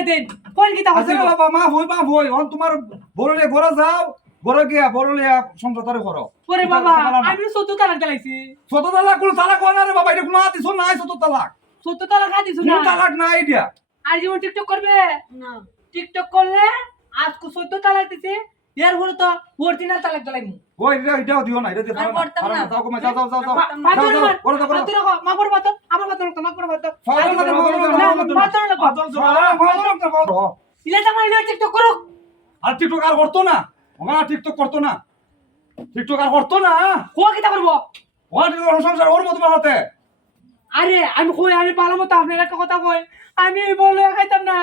কইরা দেন কোন কি তা আচ্ছা হইছে বাবা মা হই অন তোমার বড়লে ঘরে যাও ঘরে গিয়া বড়লে সংসারে করো ওরে বাবা আমি 14 তালাক দিলাইছি ছোট তালাক কোন তালাক হয় না রে বাবা এটা কোনো আদিস নাই ছোট তালাক 14 তালাক দিছো কোন না তালাক নাই এটা আর জীবন টিকটক করবে না টিকটক করলে আজকে 14 তালাক দিছে এর হলো তো অরিজিনাল তালাক দিলাইমু ওই এটাও দিও না এটা দিও আর করতাম না। যাও কমে যাও মাতর করে দাও মাতর মা করে মাতর আমার মাতর তো মা করে মাতর মাতর ইলে জামাই ইলে টিকটক করো আর টিকটক আর করতো না ওরা টিকটক করতো না টিকটক আর করতো না কো কি তা করবো ওরা টিকটক সংসার ওর মতো বানাতে আরে আমি কই আমি ভালো মতো আপনার একটা কথা কই আমি বলে খাইতাম না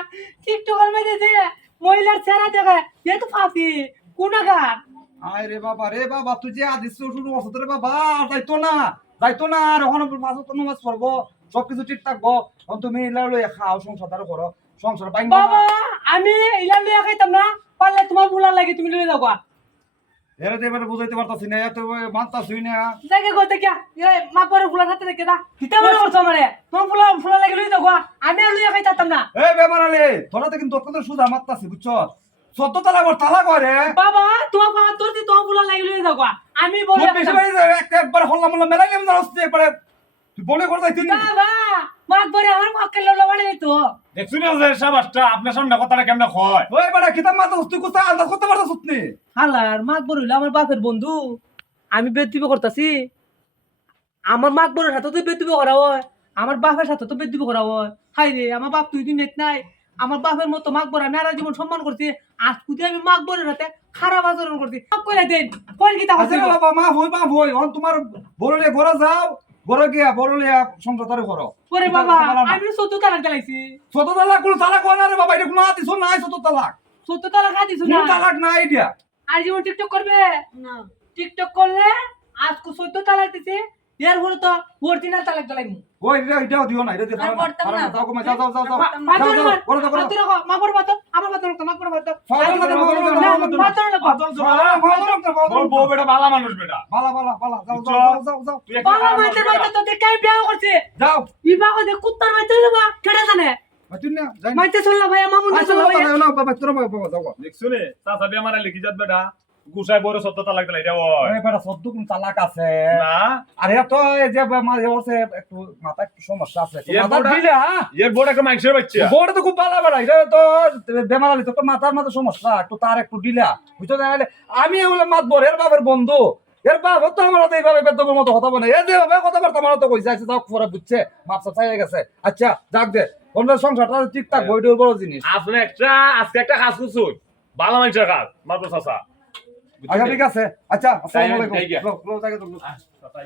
টিকটকের মধ্যে যে মহিলার চেহারা দেখে এ তো ফাঁসি কোনাগার আয় রে বাবা তুই যে আদিস শুরু করছ রে বাবা যাইতো না আর এখন মাছ তো নামাজ পড়বো সবকিছু ঠিক থাকবো এখন তুমি লই খাও সংসার করো সংসার বাইন বাবা আমি ইলা লইয়া খাইতাম না পারলে তোমার ভুলা লাগে তুমি লইয়া যাও গা এরা তো এবারে বুঝাইতে পারতাছি না এত মানতাছই না জায়গা কইতে কি এ মা করে ভুলা হাতে দেখে দা কিতা মনে করছো আমারে তোমার ভুলা লাগে লইয়া যাও গা আমি আর লইয়া খাইতাম না এ বেমার আলে তোরা তো কিন্তু অত্যন্ত সুদা মারতাছি বুঝছ সত্য তালা করে বাবা তোমার বাবা তোর দি তোমার ভুলা লাগে লইয়া যাও গা আমি বলে তোর বেশি বাড়ি একবার হল্লা মল্লা মেলাই নেম না হচ্ছে একবারে তুই বলে করে যাইতি না বাবা মাক বরে আমার মক্কেল লইলা বাড়ি তো দেখছুন যে সাবাসটা আপনার সামনে কথাটা কেমন হয় ওই বড় কিতাব মারতা তুই কোথা আন্দাজ করতে পারতাছ নি হালার মাক বড় হইলো আমার বাপের বন্ধু আমি বেদিব করতাছি আমার মাক বড়ের সাথে তো বেদিব করা হয় আমার বাপের সাথে তো বেদিব করা হয় হাই রে আমার বাপ তুই নেট নাই আমার বাপের মতো মাক বড় আমি আর জীবন সম্মান করছি আজ কুদি আমি মাক বড়ের সাথে খারাপ আচরণ করছি সব কইরা দেন কোন কি তা আচ্ছা হইছে বাবা মা হই অন তোমার বড়লে ঘরে যাও ঘরে গিয়া বড়লে সংসারে করো ওরে বাবা আমি 14 তালাক দিলাইছি ছোট তালাক কোন তালাক হয় না রে বাবা এটা কোনো আদিস নাই ছোট তালাক 14 তালাক দিছো কোন না তালাক নাই এটা আর জীবন টিকটক করবে না টিকটক করলে আজকে 14 তালাক দিছে এর হলো তো অরিজিনাল তালাক দিলাইমু ওই এটাও দিও না এটা দিও আর করতাম না। যাও কমে যাও মাতর করে দাও মাতর মা করে মাতর আমার মাতর তো মা করে মাতর তোর বউ বেটা ভালো মানুষ বেটা বালা যাও তুই একটা বাবা কাজ মাইতে কর মাইতে তো দেখাই বিয়া করছে যাও বিবাহ দে কুত্তার মাইতে দেবা কেডা জানে তুই না যাই মাইতে চললা ভাই মামুন আচ্ছা চললা ভাই না বাবা তোর বাবা যাও দেখছুনে চাচা বিয়া মারা লিখি যাত বেটা গুসাই বড় সত্য তালাক দিলা এটা হয় এই বেটা সদ্য কোন তালাক আছে না আরে তো এই যে হচ্ছে একটু মাথা একটু সমস্যা আছে এর মাথা বড়া- দিলে হ্যাঁ এর বড় একটা মাইন্ডসেট বাচ্চা বড় তো খুব ভালো বেড়া এটা তো বেমার আলি তো মাথার মধ্যে সমস্যা একটু তার একটু দিলা বুঝতে তাহলে আমি এগুলো মাতবর এর বাবার বন্ধু এর বাপ তো আমার তো এইভাবে বেদবের মতো হতে পারে এ যেভাবে কথাবার্তা আমার তো কইছে যাও পরে বুঝছে মাপসা চাই গেছে আচ্ছা যাক দে কোন সংসারটা ঠিকঠাক বইটার বড় জিনিস আপনি একটা আজকে একটা কাজ করছুন ভালো মানুষের কাজ মাত্র চাচা আচ্ছা ঠিক আছে আচ্ছা আসসালামু তাই গিয়া। আলাইকুম লোক জায়গা তো চাচা